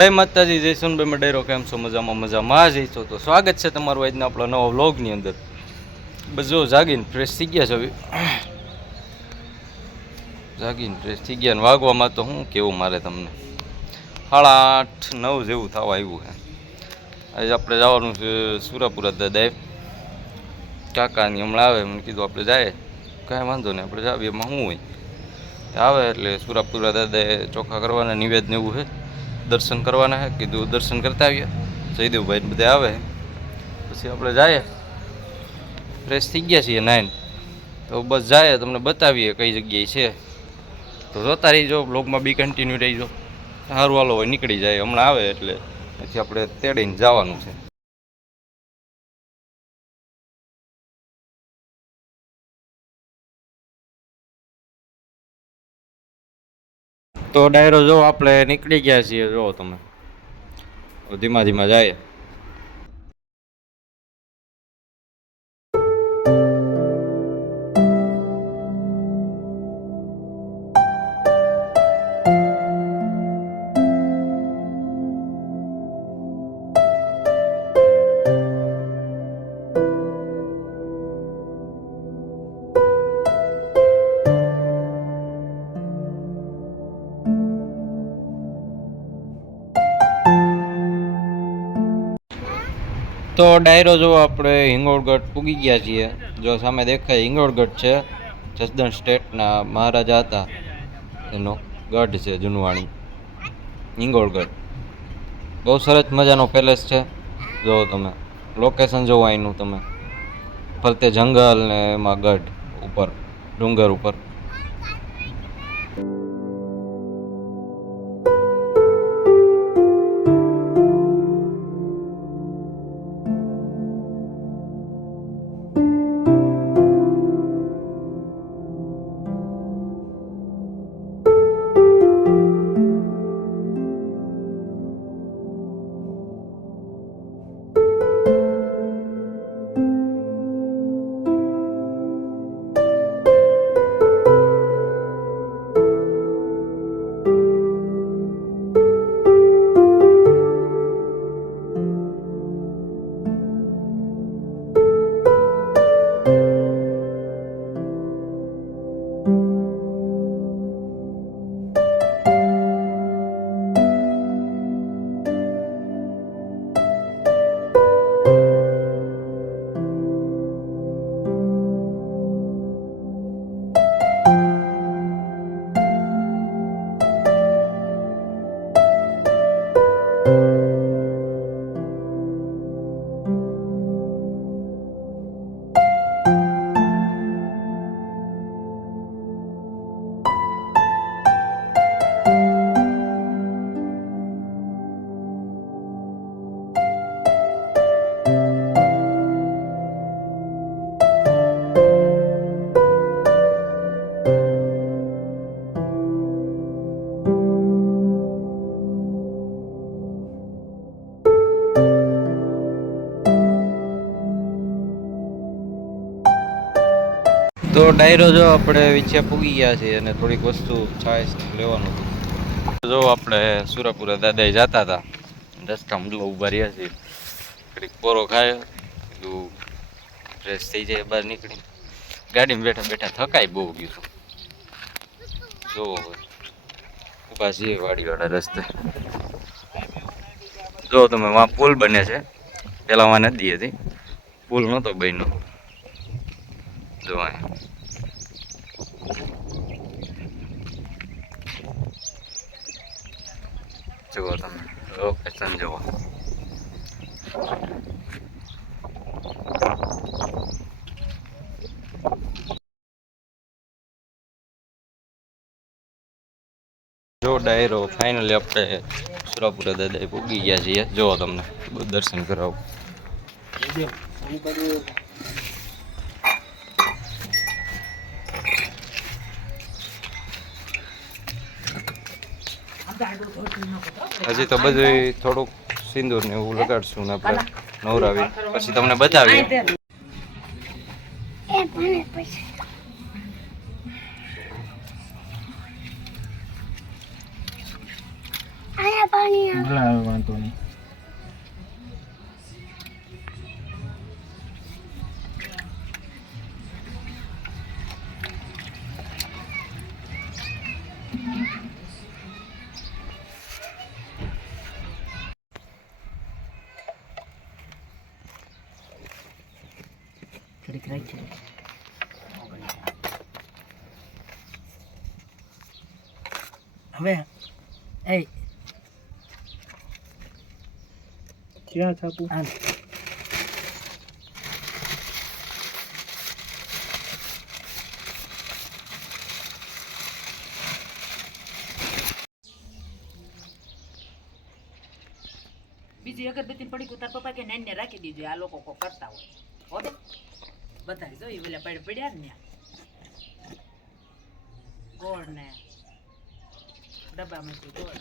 જય માતાજી, જય મેં મડેરો કેમ છો? મજામાં મજામાં. જ છો તો સ્વાગત છે તમારું આજના આપણા નવા વ્લોગની અંદર. જો, જાગીને ફ્રેશ થઈ ગયા છે જાગીને ફ્રેશ થઈ ગયા ને વાગવામાં તો શું કેવું મારે તમને? સાડા આઠ, નવ જેવું થવા આવ્યું છે. આજે આપણે જવાનું છે સુરાપુરા દાદા કાકાની હમણાં આવે મને કીધું આપણે જાય. કાંઈ વાંધો નહીં, આપણે જાવીએ, એમાં શું હોય. આવે એટલે સુરાપુરા દાદાએ ચોખા કરવાના નિવેદ ને એવું છે. દર્શન કરવાના છે કીધું દર્શન કરતા આવીએ. જયદેવભાઈ બધે આવે પછી આપણે જઈએ. ફ્રેશ થઈ ગયા છીએ નાઈન. તો બસ જાય તમને બતાવીએ કઈ જગ્યાએ છે. તો જોતા રહીજો બ્લોગમાં બી કન્ટિન્યુ રહીજો. સારું હાલો હોય, નીકળી જાય. હમણાં આવે એટલે. પછી આપણે તેડીને જવાનું છે. તો ડાયરો જો આપણે નીકળી ગયા છીએ જો તમે. ધીમા ધીમા જાય. તો ડાયરો જો આપણે હિંગોળગઢ પૂગી ગયા છીએ. જો સામે દેખાય હિંગોળગઢ છે, જસદણ સ્ટેટના મહારાજા હતા. એનો ગઢ છે જુનવાણી, હિંગોળગઢ. બહુ સરસ મજાનો પેલેસ છે. જુઓ તમે લોકેશન જોવો અહીંનું તમે. ફરતે જંગલ ને એમાં ગઢ ઉપર, ડુંગર ઉપર. તો ડાયરો જો આપણે વિછે પૂગી ગયા છીએ અને થોડીક વસ્તુ છાશ લેવાનું. હતું જો આપણે સુરાપુરા દાદાએ જતા હતા. રસ્તામાં જો ઊભા રહ્યા છીએ. ઘડીક પોરો ખાયો. કીધું ફ્રેશ થઈ જાય, બહાર નીકળી. ગાડીમાં બેઠા બેઠા થકાય બહુ ગયું જો ઊભા છીએ વાડીવાળા રસ્તે. જો તમે વાં પુલ બને છે. પહેલાં વાં નદી હતી. પુલ નહોતો બન્યો. જો જુઓ જો ડાયરો ફાઇનલી આપણે સુરાપુર દાદા પૂગી ગયા છીએ. જોવો તમને દર્શન કરાવું. હજી તો બધું થોડુંક સિંદૂર ને એવું લગાડશું ને આપણે નવરાવી. પછી તમને બતાવીએ. ક્યાં છાપું બીજી અગરબત્તી પડી તાર પપ્પા કે નાઈને રાખી દીજો આ લોકો કો કરતા હોય. હવે બધા બતાવી જો એ પેલા પડે પડ્યા ને ગોળ ને. ડબ્બામાં થી ગોળ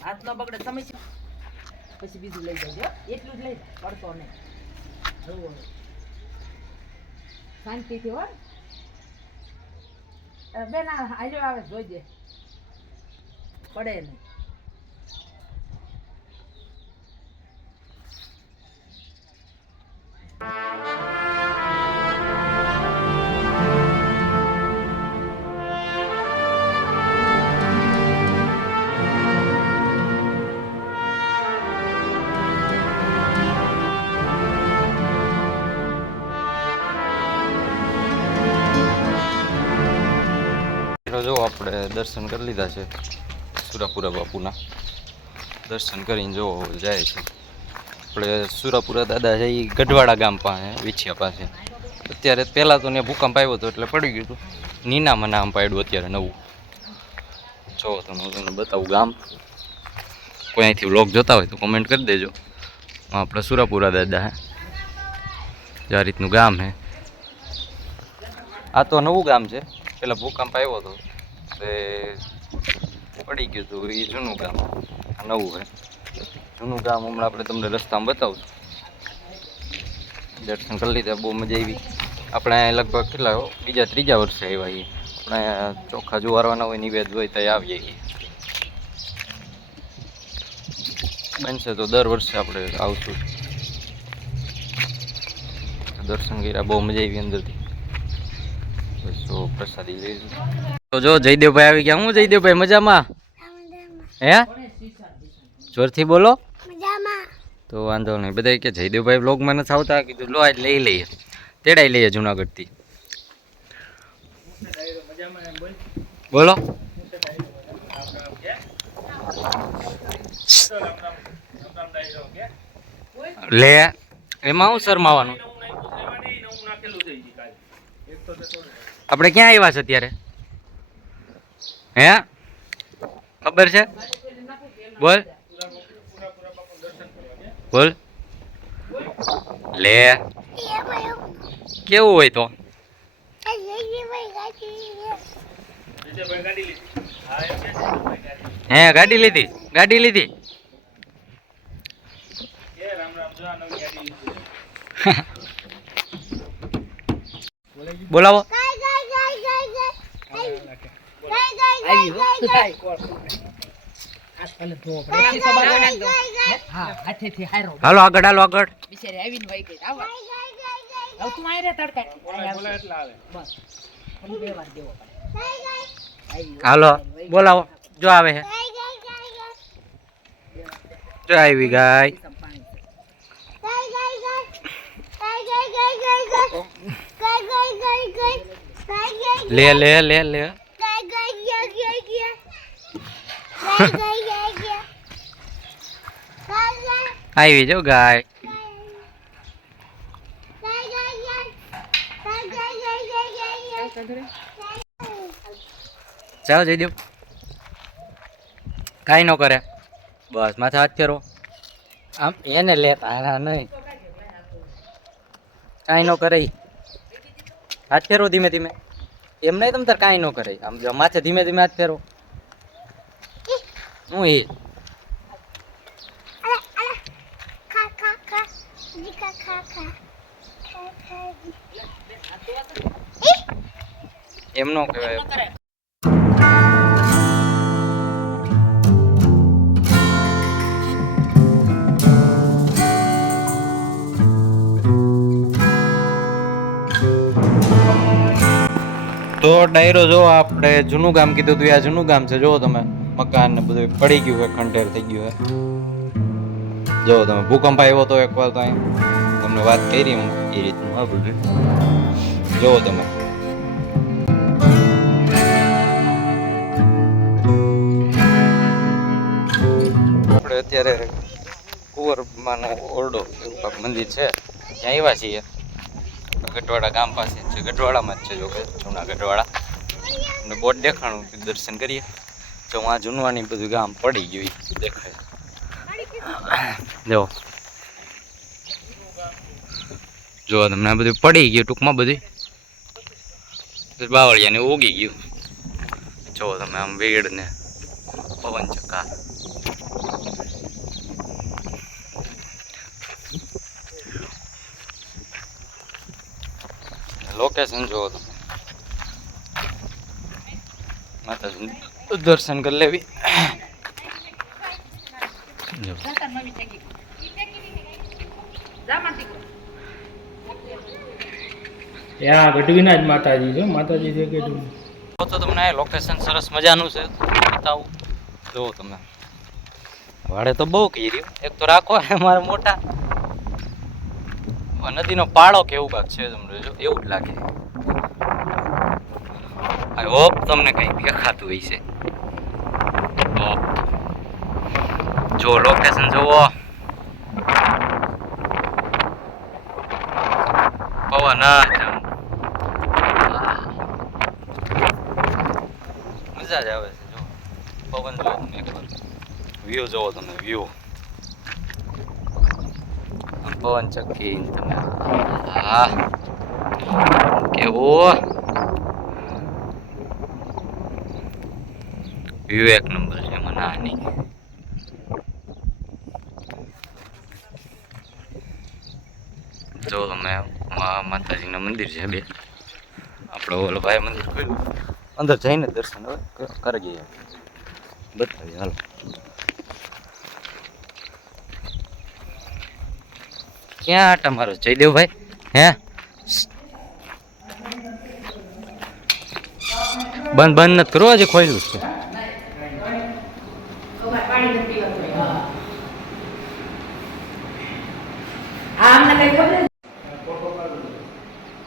હાથ નો બગડે સમય પછી બીજું લઈ જજો એટલું જ લઈ પડતો નહીં. શાંતિથી હો. બેન, આ આવે જોઈજે પડે નહીં. જો આપણે દર્શન કરી લીધા છે. સુરાપુરા બાપુના. દર્શન કરીને જો જાય છે. આપણે સુરાપુરા દાદા છે એ ગઢવાડા ગામ પાસે વિછિયા પાસે. અત્યારે પહેલાં તો ત્યાં ભૂકંપ આવ્યો હતો એટલે પડી ગયું હતું. નીનામાં નામ પાડ્યું અત્યારે નવું. જો તમે તમને બતાવું ગામ. કોઈ અહીંથી વ્લોગ જોતા હોય તો કોમેન્ટ કરી દેજો. આપણે સુરાપુરા દાદા હે. જે આ રીતનું ગામ હે. આ તો નવું ગામ છે. પેલા ભૂકંપ આવ્યો હતો તે પડી ગયું હતું એ જૂનું ગામ. આ નવું હોય જૂનું ગામ હમણાં આપણે તમને રસ્તામાં બતાવું દર્શન કરી લીધા, બહુ મજા આવી. આપણે લગભગ કેટલા બીજા ત્રીજા વર્ષે આવ્યા છીએ. આપણે ચોખા જુવારવાના હોય, નિવેદ હોય તો આવીએ છીએ. બનશે તો દર વર્ષે આપણે આવશું. દર્શન કર્યા, બહુ મજા આવી અંદરથી. તો પ્રસાદી લઈશું તો જો જયદેવભાઈ આવી ગયા. હું જયદેવભાઈ મજામાં? હે જોરથી બોલો. તો વાંધો નહીં. બધા કે જયદેવભાઈ બ્લોગમાં નથી આવતા? કીધું લો આજ લઈ લઈએ. તેડાઈ લઈએ જુનાગઢથી. બોલો. લે એમાં હું શરમાવાનું? આપણે ક્યાં આવ્યા છે અત્યારે? હે? ખબર છે? બોલ. બોલ. લે. કેવું હોય તો? હે ગાડી લીધી. ગાડી લીધી. બોલાવો. આવી હો હાલો આગળ હાલો આગળ બિચારી આવીને વહી ગઈ આવો હવે તું આય રે તડકા આય આવશે. બસ બે વાર દેવો પડે હાલો બોલાવો જો આવે હે જો આવી ગાય લે લે લે લે આવી જો ગાય જાવ જઈ દઉં. કાંઈ ન કરે. બસ, માથે હાથ ફેરો આમ એને લે, તારા નહીં. કાંઈ ન કરે હાથ ફેરો ધીમે ધીમે. એમ નહીં તમ તાર કાંઈ ન કરે આમ માથે ધીમે ધીમે હાથ ફેરો હું એ એમ નો કહેવાય. તો ડાયરો જો આપણે જૂનું ગામ કીધું હતું આ જૂનું ગામ છે જુઓ તમે. મકાન ને બધું પડી ગયું હોય ખંડેર થઈ ગયું હોય. જો તમે ભૂકંપ આવ્યો તો એકવાર તો અહીં તમને વાત કરી હું એ રીતનું. આ બધું જુઓ તમે. આપણે અત્યારે કુંવરમાનો ઓરડો એવું કાંક મંદિર છે. ત્યાં આવ્યા છીએ. ગઢવાડા ગામ પાસે છે. ગઢવાડામાં જ છે જો કે જૂના ગઢવાડા. અને બોટ દેખાણું દર્શન કરીએ. જો આ જૂનવાની બધું ગામ પડી ગયું દેખાય. જો. જો, તમને આ બધું પડી ગયું ટૂંકમાં બધી. બાવળિયાને ઉગી ગયું. જો, તમે આમ વેડ ને પવન ચક્કા. લોકેશન જુઓ તમે. માતાજી. દર્શન કરી લેવી. ત્યાં ગઢવીના જ માતાજી છે માતાજી છે ગઢવી તો તમને લોકેશન સરસ મજાનું છે. બતાવું. જુઓ તમે. વાડે તો બહુ કહી રહ્યું એક તો રાખો મારે મોટા. નદીનો પાળો કેવું કાંક છે તમને જો એવું જ લાગે. આઈ હોપ તમને કંઈ દેખાતું હોય છે હોપ જો લોકેશન જુઓ. પવન. મજા જ આવે છે, જો. પવન જુઓ તમે એકવાર વ્યૂ જુઓ તમે વ્યૂ પવન ચક્કી તમે. હા. કેવો? વ્યૂ એક નંબર છે મને આ નહીં જો તમે મા માતાજીના મંદિર છે બે. આપણો ઓલો ભાઈ મંદિર ખોલ્યું અંદર જઈને દર્શન હવે કરી જઈએ બતાવીએ, હાલો. ક્યાં આટા મારો? જયદેવભાઈ? હે? બંધ બંધ નથી કરવો હજી ખોલ્યું છે આ અમને કઈ ખબર જ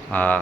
હા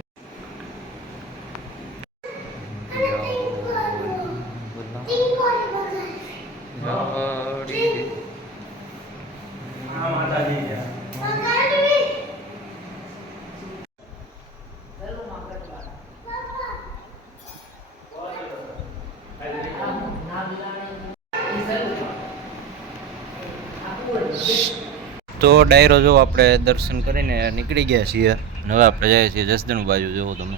આ માતાજી છે તો ડાયરો જો આપણે દર્શન કરીને નીકળી ગયા છીએ. અને હવે આપણે જઈએ છીએ જસદણ બાજુ. જોવો તમે.